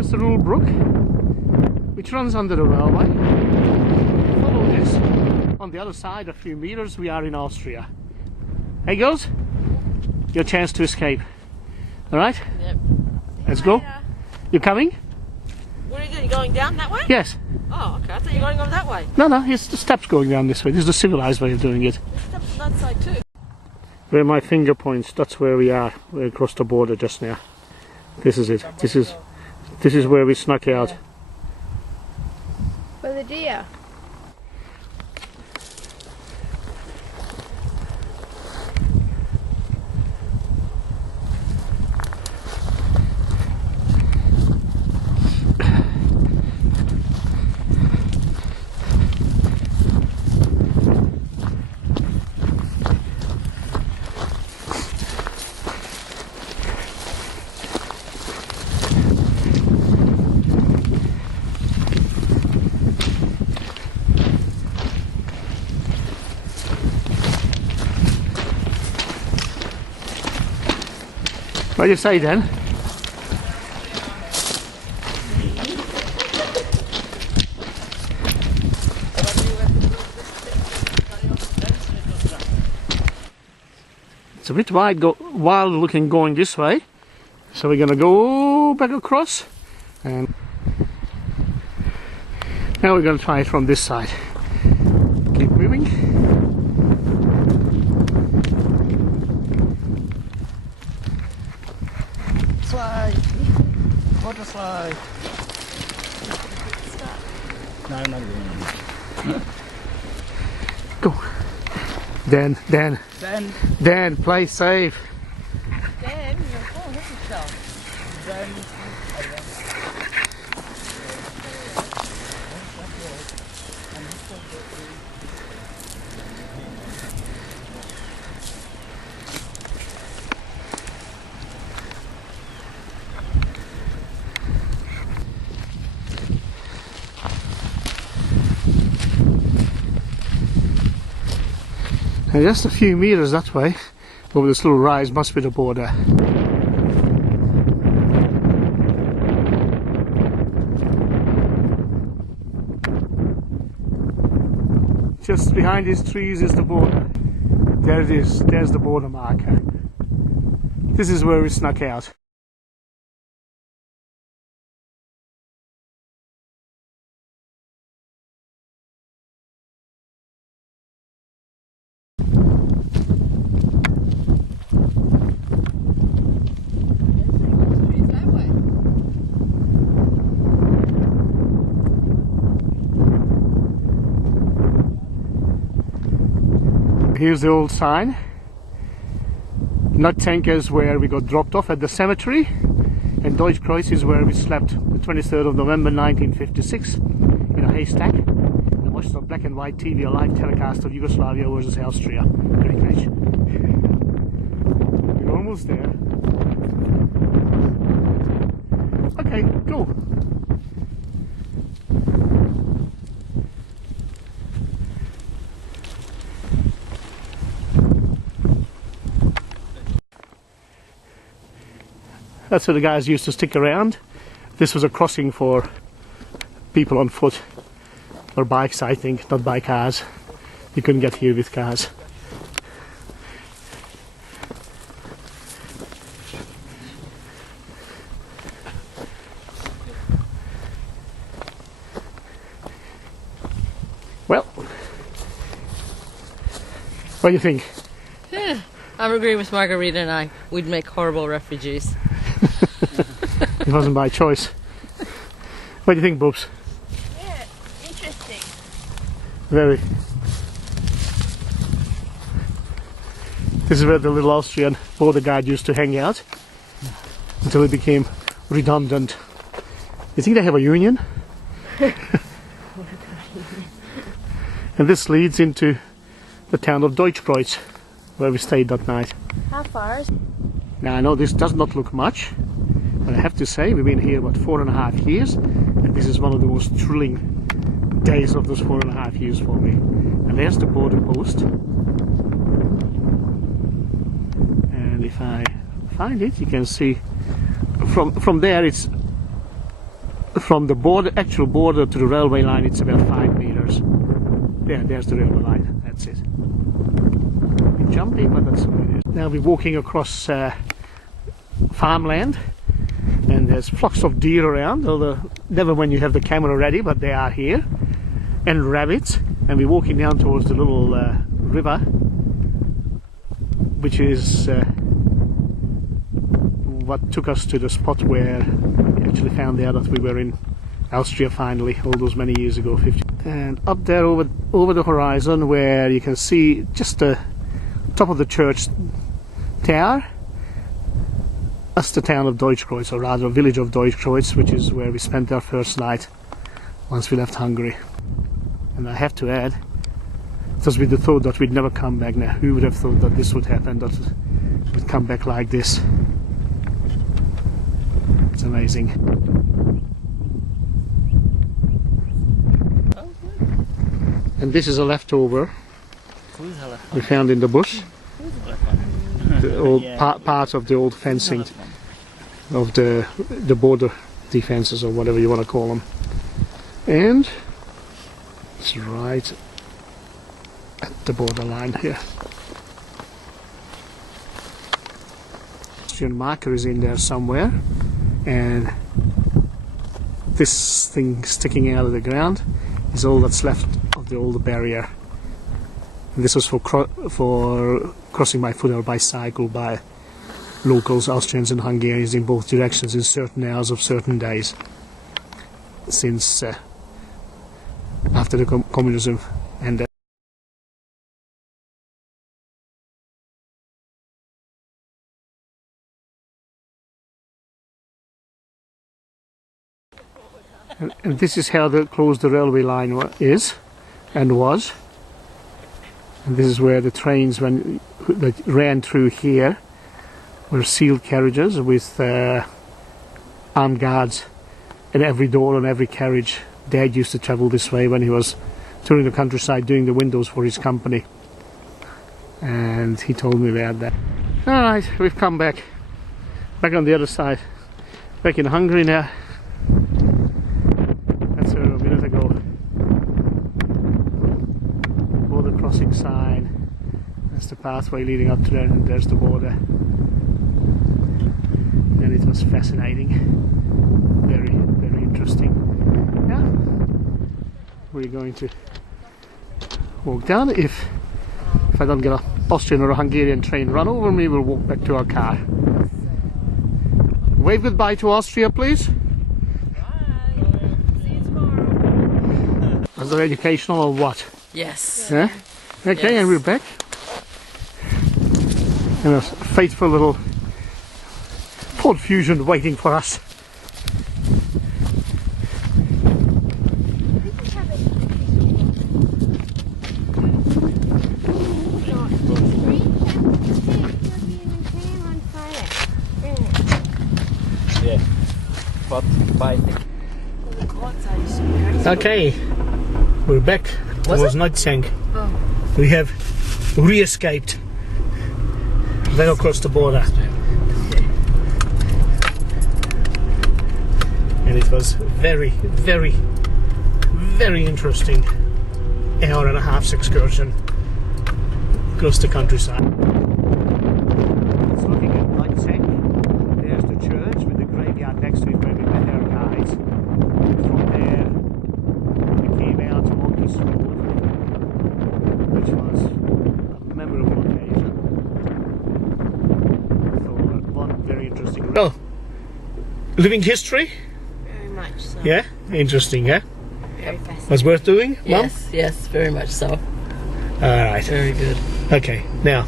Here's the little brook which runs under the railway. Follow this. On the other side, a few meters, we are in Austria. Hey girls, your chance to escape. Alright? Yep. Let's go. You coming? Where are you going down that way? Yes. Oh, okay. I thought you were going over that way. No, it's the steps going down this way. This is the civilized way of doing it. The steps on that side too. Where my finger points, that's where we are. We're across the border just now. This is it. This is where we snuck out. For the deer. What do you say then? It's a bit wild looking going this way, so we're gonna go back across, and now we're gonna try it from this side. Keep moving. Slide! Water slide! No, I'm not doing it. Go! Dan, play safe! Dan, you're full of yourself. And just a few meters that way, over this little rise, must be the border. Just behind these trees is the border. There it is, there's the border marker. This is where we snuck out. Here's the old sign. Nuttanker is where we got dropped off at the cemetery, and Deutschkreuz is where we slept the 23rd of November 1956 in a haystack and watched a black and white TV, a live telecast of Yugoslavia versus Austria. Great match. We're almost there. Okay, go. That's where the guys used to stick around. This was a crossing for people on foot, or bikes I think, not by cars. You couldn't get here with cars. Well, what do you think? I'm agreeing with Margarita and I. We'd make horrible refugees. It wasn't by choice. What do you think, Boobs? Yeah, interesting. Very. This is where the little Austrian border guard used to hang out until it became redundant. You think they have a union? And this leads into the town of Deutschkreuz, where we stayed that night. How far? Now I know this does not look much, but I have to say we've been here about 4.5 years, and this is one of the most thrilling days of those 4.5 years for me. And there's the border post, and if I find it, you can see from there it's from the border, actual border to the railway line, it's about 5 meters. Yeah, there's the railway line. That's it. A bit jumpy, but that's the way it is. Now we're walking across farmland, and there's flocks of deer around, although never when you have the camera ready, but they are here, and rabbits. And we're walking down towards the little river, which is what took us to the spot where we actually found out that we were in Austria finally, all those many years ago. 50. And up there over the horizon, where you can see just the top of the church tower, that's the town of Deutschkreuz, or rather a village of Deutschkreuz, which is where we spent our first night once we left Hungary. And I have to add, it was with the thought that we'd never come back. Now, who would have thought that this would happen, that we'd come back like this? It's amazing. And this is a leftover we found in the bush. The old part of the old fencing of the border defenses, or whatever you want to call them. And it's right at the borderline here. Austrian marker is in there somewhere, and this thing sticking out of the ground is all that's left of the old barrier. And this was for crossing by foot or by cycle by locals, Austrians and Hungarians, in both directions in certain hours of certain days, since after the communism ended. And this is how close the railway line is and was. And this is where the trains, that ran through here, were sealed carriages with armed guards in every door and every carriage. Dad used to travel this way when he was touring the countryside doing the windows for his company, and he told me about that. Alright, we've come back on the other side, back in Hungary now. That's where a minute ago. Border crossing sign. That's the pathway leading up to there, and there's the border. And it was fascinating, very, very interesting. Yeah, we're going to walk down. If I don't get an Austrian or a Hungarian train run over me, we'll walk back to our car. Wave goodbye to Austria, please. Was it educational or what? Yes. Yeah? Okay, yes. And we're back. And a faithful little Ford Fusion waiting for us. Yeah, but by Okay, we're back. It was not sank. Oh. We have re-escaped. Then across the border. And it was very, very, very interesting hour-and-a-half's excursion across the countryside. It's looking at Leipzig. There's the church with the graveyard next to it where we met our guides. From there we came out along this road, which was a memorable occasion for one very interesting road. Oh, living history? Very much so. Yeah, interesting, yeah? Very fascinating. Was worth doing, Mum? Yes, yes, very much so. Alright. Very good. Okay, now